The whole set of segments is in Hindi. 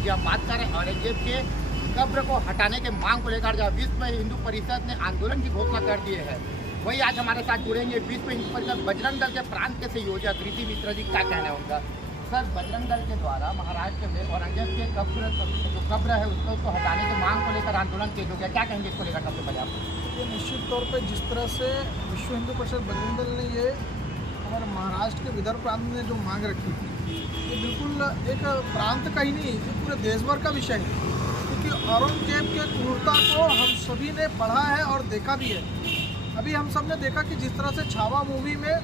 जी हम बात कर रहे हैं औरंगजेब के कब्र को हटाने के मांग को लेकर जहाँ विश्व हिंदू परिषद ने आंदोलन की घोषणा कर दी है, वही आज हमारे साथ जुड़ेंगे विश्व हिंदू परिषद बजरंग दल के प्रांत के संयोजक ऋषि मिश्रा जी। क्या कहना है उनका? सर, बजरंग दल के द्वारा महाराष्ट्र में औरंगजेब के जो कब्र है उसको हटाने की मांग को लेकर आंदोलन तेज हो गया, क्या कहेंगे इसको लेकर? सबसे पहले आप ये निश्चित तौर पे जिस तरह से विश्व हिंदू परिषद बजरंग दल ने ये हमारे महाराष्ट्र के विदर्भ प्रांत में जो मांग रखी थी, ये बिल्कुल एक प्रांत का ही नहीं, ये पूरे देश भर का विषय है। क्योंकि औरंगजेब के क्रूरता को हम सभी ने पढ़ा है और देखा भी है। अभी हम सब ने देखा कि जिस तरह से छावा मूवी में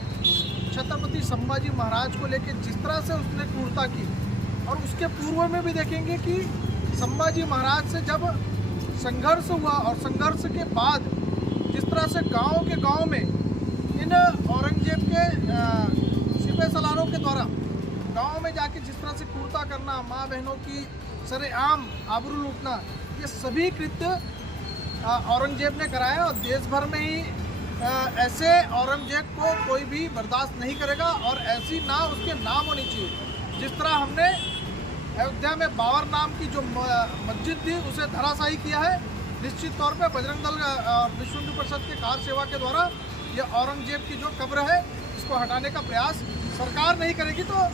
छत्रपति संभाजी महाराज को लेकर जिस तरह से उसने क्रूरता की, और उसके पूर्व में भी देखेंगे कि संभाजी महाराज से जब संघर्ष हुआ और संघर्ष के बाद जिस तरह से गांव में इन औरंगजेब के सिपह सलारों के द्वारा गांव में जाके जिस तरह से क्रूरता करना, माँ बहनों की सरेआम आबरू लूटना, ये सभी कृत्य औरंगजेब ने कराया। और देश भर में ही ऐसे औरंगजेब को कोई भी बर्दाश्त नहीं करेगा और ऐसी ना उसके नाम होनी चाहिए। जिस तरह हमने अयोध्या में बाबर नाम की जो मस्जिद थी उसे धराशायी किया है, निश्चित तौर पे बजरंग दल और विश्व हिंदू परिषद के कार सेवा के द्वारा ये औरंगजेब की जो कब्र है इसको हटाने का प्रयास सरकार नहीं करेगी तो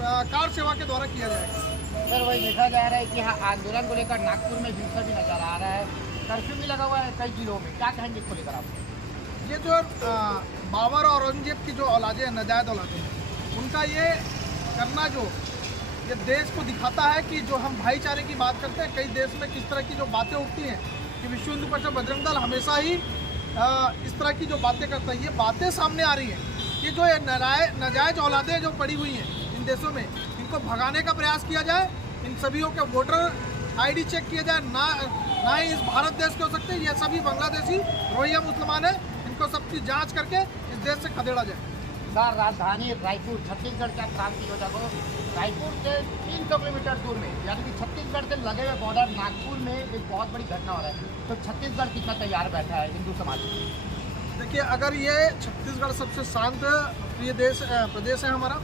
कार सेवा के द्वारा किया जाएगा। सर, वही देखा जा रहा है कि यहाँ आंदोलन को लेकर नागपुर में हिंसा भी नजर आ रहा है, कर्फ्यू भी लगा हुआ है कई जिलों में, क्या कहेंगे इसको लेकर आप? ये जो बाबर और औरंगजेब की जो औलादे हैं, नाजायज औलादे हैं, उनका ये करना जो ये देश को दिखाता है कि जो हम भाईचारे की बात करते हैं, कई देश में किस तरह की जो बातें उठती हैं कि विश्व हिंदू परिषद बजरंग दल हमेशा ही इस तरह की जो बातें करता है, ये बातें सामने आ रही हैं कि जो ये नाजायज औलादें जो पड़ी हुई हैं इन देशों में, इनको भगाने का प्रयास किया जाए, इन सभी के वोटर आईडी चेक किया जाए। ना ही इस भारत देश के हो सकते, ये सभी बांग्लादेशी रोहिंग्या मुसलमान हैं, इनको सबकी जांच करके इस देश से खदेड़ा जाए। सर, राजधानी रायपुर छत्तीसगढ़ का प्रांत योजना को रायपुर से 300 किलोमीटर दूर में, यानी कि छत्तीसगढ़ से लगे हुए बॉर्डर नागपुर में एक बहुत बड़ी घटना हो रहा है, तो छत्तीसगढ़ कितना तैयार बैठा है हिंदू समाज? देखिए, अगर ये छत्तीसगढ़ सबसे शांत प्रिय प्रदेश है हमारा,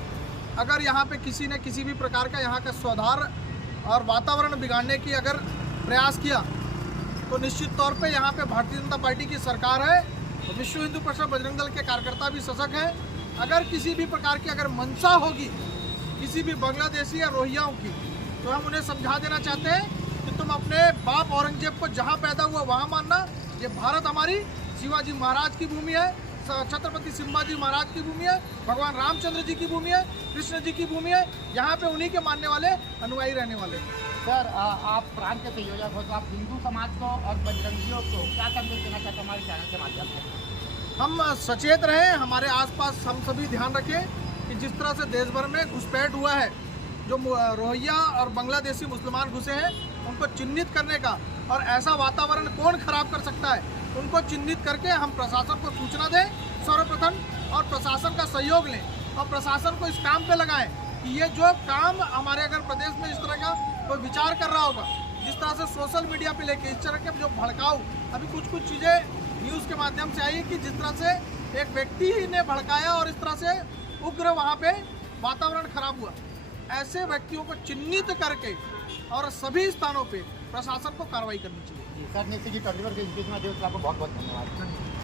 अगर यहाँ पे किसी ने किसी भी प्रकार का यहाँ का सुधार और वातावरण बिगाड़ने की अगर प्रयास किया तो निश्चित तौर पे यहाँ पे भारतीय जनता पार्टी की सरकार है, विश्व हिंदू परिषद बजरंग दल के कार्यकर्ता भी सजग हैं। अगर किसी भी प्रकार की अगर मंशा होगी किसी भी बांग्लादेशी या रोहिंग्याओं की, तो हम उन्हें समझा देना चाहते हैं कि तुम अपने बाप औरंगजेब को जहाँ पैदा हुआ वहाँ मानना। ये भारत हमारी शिवाजी महाराज की भूमि है, छत्रपति संभाजी महाराज की भूमि है, भगवान रामचंद्र जी की भूमि है, कृष्ण जी की भूमि है, यहाँ पे उन्हीं के मानने वाले अनुयायी रहने वाले। सर, आप प्रांत के संयोजक हो, तो आप हिंदू समाज को और बजरंगियों को क्या संदेश देना चाहते हैं हमारे चैनल के माध्यम से? हम सचेत रहें, हमारे आसपास हम सभी ध्यान रखें कि जिस तरह से देश भर में घुसपैठ हुआ है, जो रोहिंग्या और बांग्लादेशी मुसलमान घुसे हैं उनको चिन्हित करने का, और ऐसा वातावरण कौन खराब कर सकता है उनको चिन्हित करके हम प्रशासन को सूचना दें सर्वप्रथम, और प्रशासन का सहयोग लें और प्रशासन को इस काम पे लगाएं कि ये जो काम हमारे अगर प्रदेश में इस तरह का कोई विचार कर रहा होगा, जिस तरह से सोशल मीडिया पे लेके इस तरह के जो भड़काऊ अभी कुछ चीज़ें न्यूज़ के माध्यम से आई कि जिस तरह से एक व्यक्ति ने भड़काया और इस तरह से उग्र वहाँ पे वातावरण खराब हुआ, ऐसे व्यक्तियों को चिन्हित करके और सभी स्थानों पे प्रशासन को कार्रवाई करनी चाहिए। सर, निश्चित ही आपको बहुत बहुत धन्यवाद।